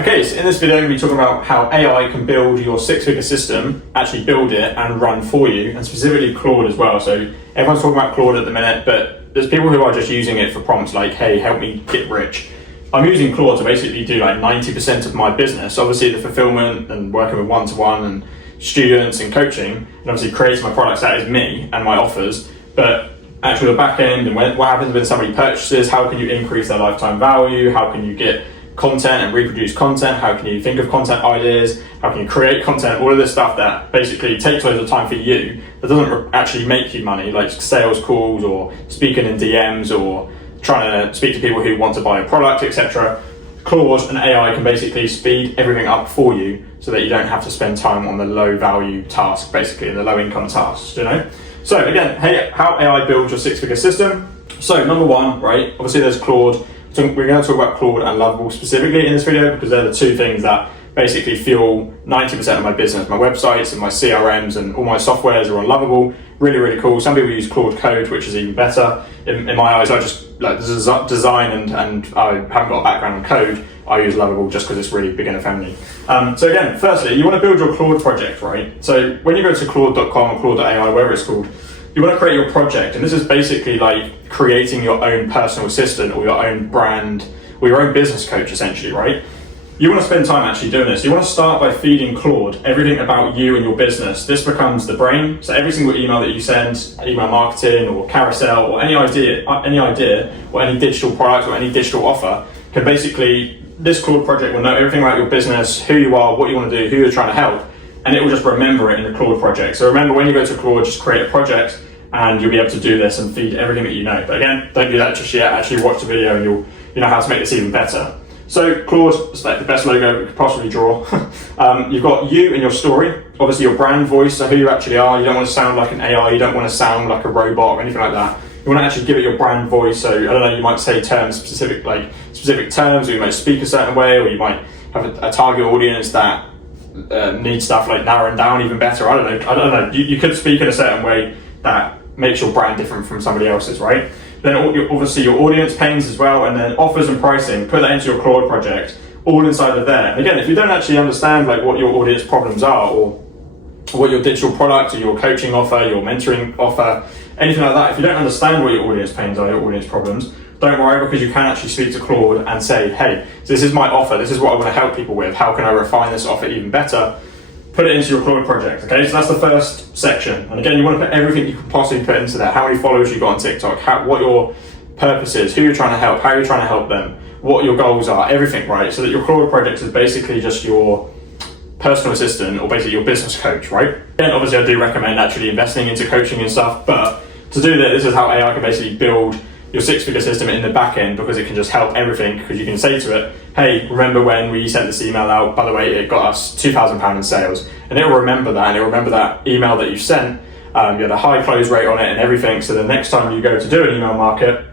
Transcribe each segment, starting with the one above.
Okay, so in this video I'm going to be talking about how AI can build your six-figure system, actually build it and run for you, and specifically Claude as well. So everyone's talking about Claude at the minute, but there's people who are just using it for prompts like, hey, help me get rich. I'm using Claude to basically do like 90% of my business. Obviously the fulfillment and working with one-to-one and students and coaching, and obviously creating my products, that is me and my offers. But actually the back end and what happens when somebody purchases, how can you increase their lifetime value, how can you get content and reproduce content, how can you think of content ideas, how can you create content, all of this stuff that basically takes loads of time for you, that doesn't actually make you money, like sales calls or speaking in DMs or trying to speak to people who want to buy a product, etc. Claude and AI can basically speed everything up for you so that you don't have to spend time on the low value task, basically, the low income tasks, you know? So again, hey, how AI builds your six-figure system. So number one, right, obviously there's Claude. So we're going to talk about Claude and Lovable specifically in this video because they're the two things that basically fuel 90% of my business. My websites and my CRMs and all my softwares are on Lovable. Really, really cool. Some people use Claude Code, which is even better. In my eyes, I just like design and I haven't got a background in code. I use Lovable just because it's really beginner friendly. So again, firstly, you want to build your Claude project, right? So when you go to claude.com or claude.ai, whatever it's called, you want to create your project, and this is basically like creating your own personal assistant or your own brand or your own business coach, essentially, right? You want to spend time actually doing this. You want to start by feeding Claude everything about you and your business. This becomes the brain. So every single email that you send, email marketing or carousel or any idea or any digital product or any digital offer can basically, this Claude project will know everything about your business, who you are, what you want to do, who you're trying to help, and it will just remember it in the Claude project. So remember, when you go to Claude, just create a project and you'll be able to do this and feed everything that you know. But again, don't do that just yet. Actually watch the video and you'll know how to make this even better. So Claude is like the best logo we could possibly draw. You've got you and your story, obviously your brand voice, so who you actually are. You don't want to sound like an AI, you don't want to sound like a robot or anything like that. You want to actually give it your brand voice. So I don't know, you might say specific terms, or you might speak a certain way, or you might have a target audience that needs stuff like narrowing down even better. I don't know. You could speak in a certain way that makes your brand different from somebody else's, right? Then obviously your audience pains as well, and then offers and pricing, put that into your Claude project, all inside of there. And again, if you don't actually understand like what your audience problems are, or what your digital product or your coaching offer, your mentoring offer, anything like that, if you don't understand what your audience pains are, your audience problems, don't worry, because you can actually speak to Claude and say, hey, this is my offer, this is what I want to help people with, how can I refine this offer even better? Put it into your Claude project, okay? So that's the first section. And again, you want to put everything you can possibly put into there. How many followers you got on TikTok, what your purpose is, who you're trying to help, how you're trying to help them, what your goals are, everything, right? So that your Claude project is basically just your personal assistant or basically your business coach, right? And obviously I do recommend actually investing into coaching and stuff, but to do that, this is how AI can basically build your six-figure system in the back end, because it can just help everything, because you can say to it, hey, remember when we sent this email out, by the way, it got us £2,000 in sales, and it will remember that, and it will remember that email that you sent, you had a high close rate on it and everything, so the next time you go to do an email market,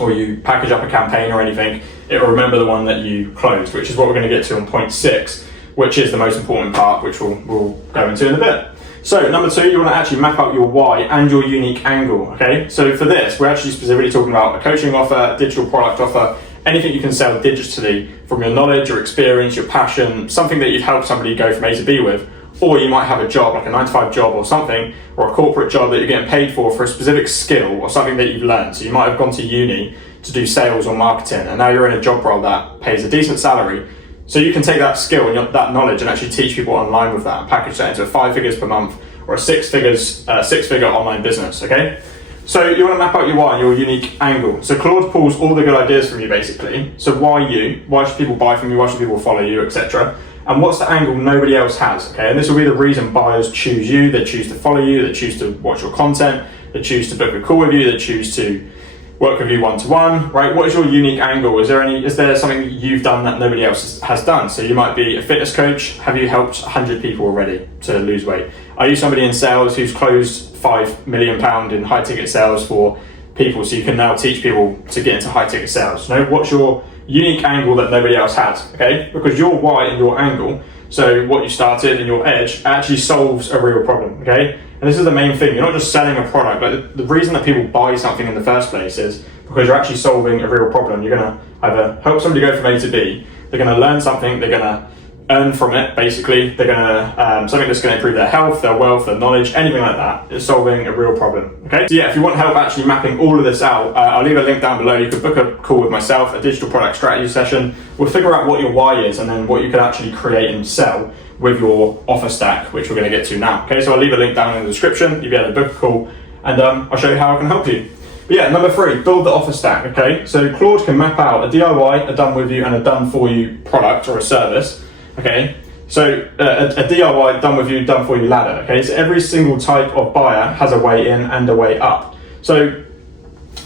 or you package up a campaign or anything, it will remember the one that you closed, which is what we're going to get to on point 6, which is the most important part, which we'll go into in a bit. So number 2, you want to actually map out your why and your unique angle, okay? So for this, we're actually specifically talking about a coaching offer, digital product offer, anything you can sell digitally from your knowledge, your experience, your passion, something that you've helped somebody go from A to B with, or you might have a job, like a 9-to-5 job or something, or a corporate job that you're getting paid for a specific skill or something that you've learned. So you might have gone to uni to do sales or marketing, and now you're in a job role that pays a decent salary. So you can take that skill and that knowledge and actually teach people online with that and package that into 5 figures per month or a six-figure online business, okay? So you want to map out your why and your unique angle. So Claude pulls all the good ideas from you, basically. So why you? Why should people buy from you? Why should people follow you, etc.? And what's the angle nobody else has, okay? And this will be the reason buyers choose you, they choose to follow you, they choose to watch your content, they choose to book a call with you, they choose to work with you one-to-one, right? What is your unique angle? Is there something that you've done that nobody else has done? So you might be a fitness coach. Have you helped 100 people already to lose weight? Are you somebody in sales who's closed £5 million in high ticket sales for people, so you can now teach people to get into high ticket sales? You know, what's your unique angle that nobody else has, okay? Because your why and your angle, so what you started and your edge, actually solves a real problem, okay? And this is the main thing. You're not just selling a product. Like the reason that people buy something in the first place is because you're actually solving a real problem. You're going to either help somebody go from A to B, they're going to learn something, they're going to earn from it, basically. They're going to, something that's going to improve their health, their wealth, their knowledge, anything like that. It's solving a real problem, okay? So yeah, if you want help actually mapping all of this out, I'll leave a link down below. You could book a call with myself, a digital product strategy session. We'll figure out what your why is and then what you could actually create and sell with your offer stack, which we're going to get to now, okay? So I'll leave a link down in the description. You'll be able to book a call and I'll show you how I can help you. But yeah, number 3, build the offer stack, okay? So Claude can map out a DIY, a done with you, and a done for you product or a service, okay? So a DIY, done with you, done for you ladder, okay? So every single type of buyer has a way in and a way up. So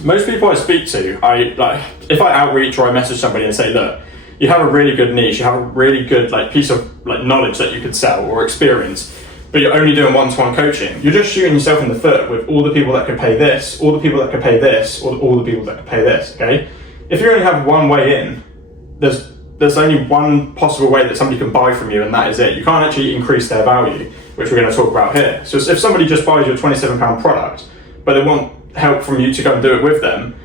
most people I speak to, if I outreach or I message somebody and say, look, you have a really good niche, you have a really good piece of knowledge that you could sell or experience, but you're only doing one-to-one coaching. You're just shooting yourself in the foot with all the people that could pay this, all the people that could pay this, or all the people that could pay this, okay? If you only have one way in, there's only one possible way that somebody can buy from you, and that is it. You can't actually increase their value, which we're going to talk about here. So if somebody just buys your £27 product, but they want help from you to go and do it with them,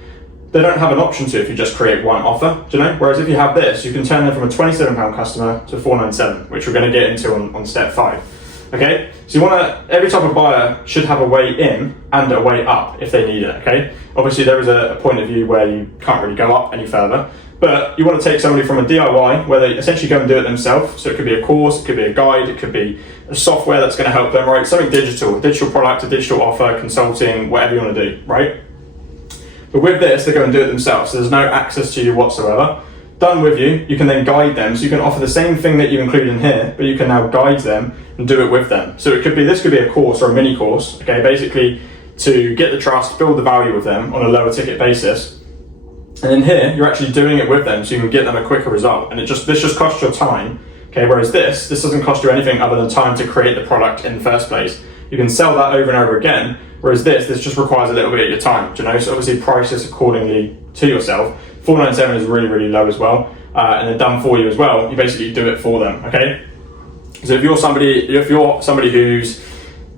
they don't have an option to if you just create one offer, do you know? Whereas if you have this, you can turn them from a £27 customer to $497, which we're going to get into on step 5. Okay, so you want to, every type of buyer should have a way in and a way up if they need it, okay? Obviously there is a point of view where you can't really go up any further, but you want to take somebody from a DIY where they essentially go and do it themselves. So it could be a course, it could be a guide, it could be a software that's going to help them, right? Something digital, a digital product, a digital offer, consulting, whatever you want to do, right? But with this, they go and do it themselves. So there's no access to you whatsoever. Done with you, you can then guide them. So you can offer the same thing that you include in here, but you can now guide them and do it with them. So this could be a course or a mini course, okay? Basically to get the trust, build the value with them on a lower ticket basis. And then here, you're actually doing it with them so you can get them a quicker result. And this just costs your time, okay? Whereas this doesn't cost you anything other than time to create the product in the first place. You can sell that over and over again. Whereas this just requires a little bit of your time, do you know? So obviously price this accordingly to yourself. $497 is really, really low as well. And then done for you as well. You basically do it for them, okay? So if you're somebody who's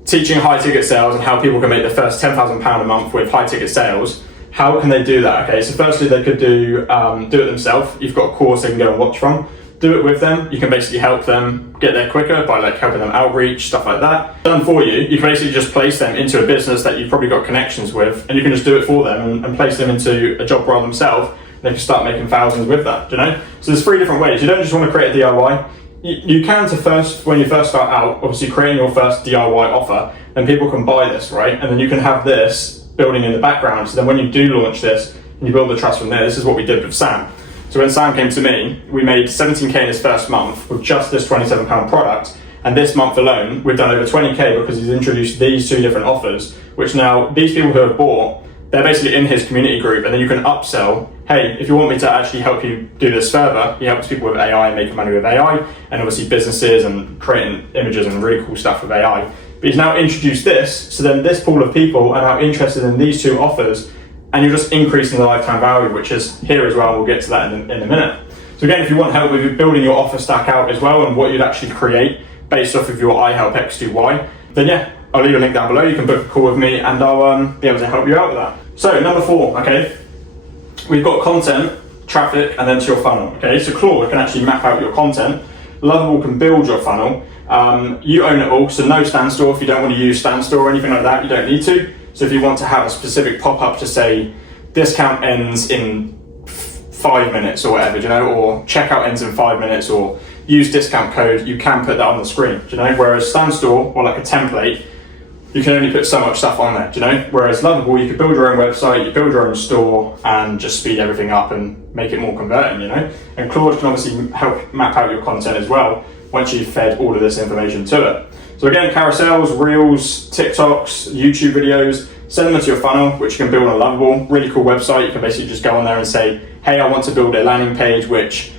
teaching high ticket sales and how people can make their first £10,000 a month with high ticket sales, how can they do that? Okay, so firstly they could do it themselves. You've got a course they can go and watch from. Do it with them. You can basically help them get there quicker by helping them outreach, stuff like that. Done for you, you can basically just place them into a business that you've probably got connections with, and you can just do it for them and place them into a job role themselves. They can start making thousands with that, do you know? So there's 3 different ways. You don't just want to create a DIY. You can when you first start out, obviously creating your first DIY offer, then people can buy this, right? And then you can have this building in the background. So then when you do launch this and you build the trust from there, this is what we did with Sam. So when Sam came to me, we made 17K in his first month with just this £27 product. And this month alone, we've done over 20K because he's introduced these 2 different offers, which now these people who have bought, they're basically in his community group, and then you can upsell, hey, if you want me to actually help you do this further, he helps people with AI and making money with AI, and obviously businesses and creating images and really cool stuff with AI. But he's now introduced this, so then this pool of people are now interested in these 2 offers, and you're just increasing the lifetime value, which is here as well. We'll get to that in a minute. So again, if you want help with building your offer stack out as well and what you'd actually create based off of your I help X do Y, then yeah, I'll leave a link down below. You can book a call with me and I'll be able to help you out with that. So number 4, okay, we've got content, traffic, and then to your funnel, okay? So Claude can actually map out your content. Lovable can build your funnel. You own it all, so no standstill. If you don't want to use standstill or anything like that, you don't need to. So if you want to have a specific pop-up to say, discount ends in 5 minutes or whatever, you know, or checkout ends in 5 minutes, or use discount code, you can put that on the screen, you know? Whereas standstill, or like a template, you can only put so much stuff on there, do you know? Whereas Lovable, you could build your own website, you build your own store, and just speed everything up and make it more converting, you know? And Claude can obviously help map out your content as well once you've fed all of this information to it. So again, carousels, reels, TikToks, YouTube videos, send them to your funnel, which you can build on Lovable. Really cool website. You can basically just go on there and say, hey, I want to build a landing page which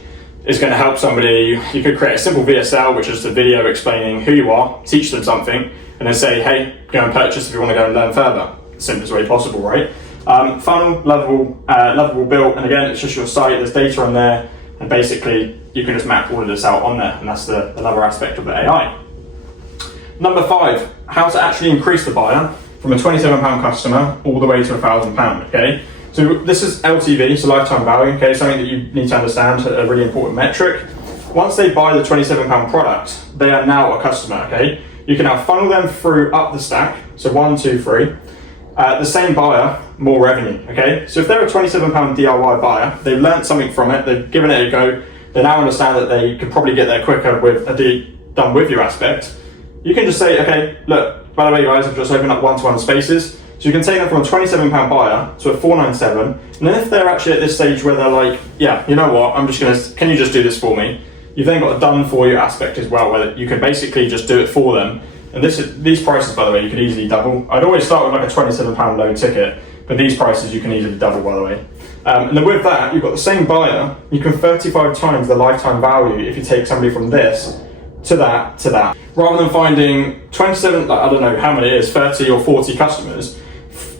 is going to help somebody. You could create a simple VSL, which is a video explaining who you are, teach them something, and then say, hey, go and purchase if you want to go and learn further. The simplest way possible, right? Funnel, Lovable built, and again, it's just your site, there's data on there, and basically you can just map all of this out on there, and that's another aspect of the AI. Number 5, how to actually increase the buyer from a £27 customer all the way to £1,000, okay? So this is LTV, so lifetime value, okay, something that you need to understand, a really important metric. Once they buy the £27 product, they are now a customer, okay? You can now funnel them through up the stack, so 1, 2, 3. The same buyer, more revenue, okay? So if they're a £27 DIY buyer, they've learned something from it, they've given it a go, they now understand that they could probably get there quicker with a done with you aspect. You can just say, okay, look, by the way, guys, I've just opened up one-to-one spaces. So you can take them from a £27 buyer to a $497. And then if they're actually at this stage where they're like, yeah, you know what, can you just do this for me? You've then got a done for you aspect as well, where you can basically just do it for them. And these prices, by the way, you could easily double. I'd always start with like a £27 low ticket, but these prices you can easily double, by the way. And then with that, you've got the same buyer, you can 35 times the lifetime value if you take somebody from this to that. Rather than finding 27, I don't know how many it is, 30 or 40 customers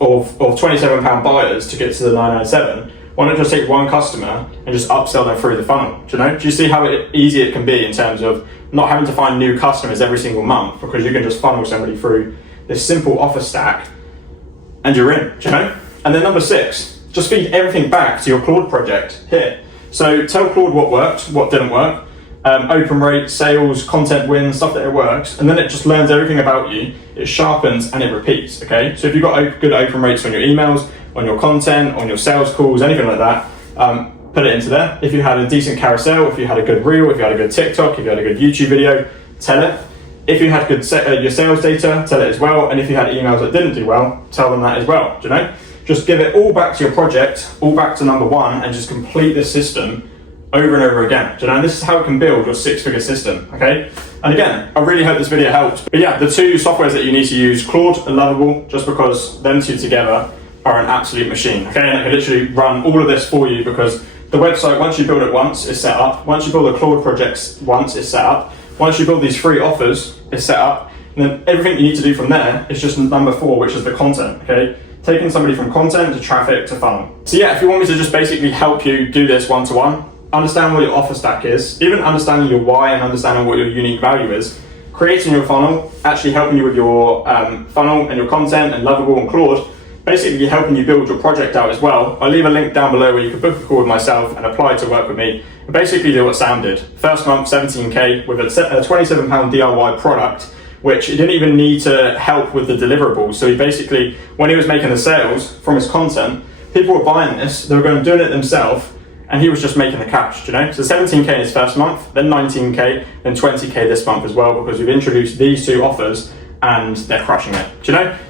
of £27 buyers to get to the 997, why not just take one customer and just upsell them through the funnel? Do you see how easy it can be in terms of not having to find new customers every single month, because you can just funnel somebody through this simple offer stack and you're in, And then number 6, just feed everything back to your Claude project here. So tell Claude what worked, what didn't work, open rate, sales, content wins, stuff that it works, and then it just learns everything about you, it sharpens and it repeats, okay? So if you've got good open rates on your emails, on your content, on your sales calls, anything like that, put it into there. If you had a decent carousel, if you had a good reel, if you had a good TikTok, if you had a good YouTube video, tell it. If you had good your sales data, tell it as well. And if you had emails that didn't do well, tell them that as well, Just give it all back to your project, all back to number 1, and just complete this system over and over again. And this is how it can build your 6-figure system, okay? And again, I really hope this video helped. But yeah, the 2 softwares that you need to use, Claude and Lovable, just because them 2 together are an absolute machine, okay? And I can literally run all of this for you, because the website, once you build it once, it's set up. Once you build the Claude projects once, it's set up. Once you build these free offers, it's set up. And then everything you need to do from there is just number 4, which is the content, okay? Taking somebody from content to traffic to funnel. So yeah, if you want me to just basically help you do this one-to-one, understand what your offer stack is, even understanding your why and understanding what your unique value is, creating your funnel, actually helping you with your funnel and your content and Lovable and Claude, basically helping you build your project out as well. I'll leave a link down below where you can book a call with myself and apply to work with me and basically do what Sam did. First month, 17K with a £27 DIY product, which he didn't even need to help with the deliverables. So he basically, when he was making the sales from his content, people were buying this, they were going to do it themselves, and he was just making the cash, So 17K in his first month, then 19K, then 20K this month as well, because we've introduced these 2 offers and they're crushing it,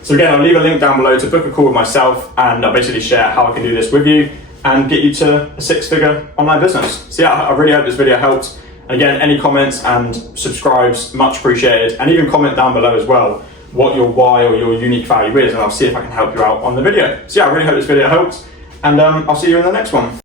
So again, I'll leave a link down below to book a call with myself, and I'll basically share how I can do this with you and get you to a 6-figure online business. So yeah, I really hope this video helped. And again, any comments and subscribes, much appreciated. And even comment down below as well what your why or your unique value is, and I'll see if I can help you out on the video. So yeah, I really hope this video helped, and I'll see you in the next one.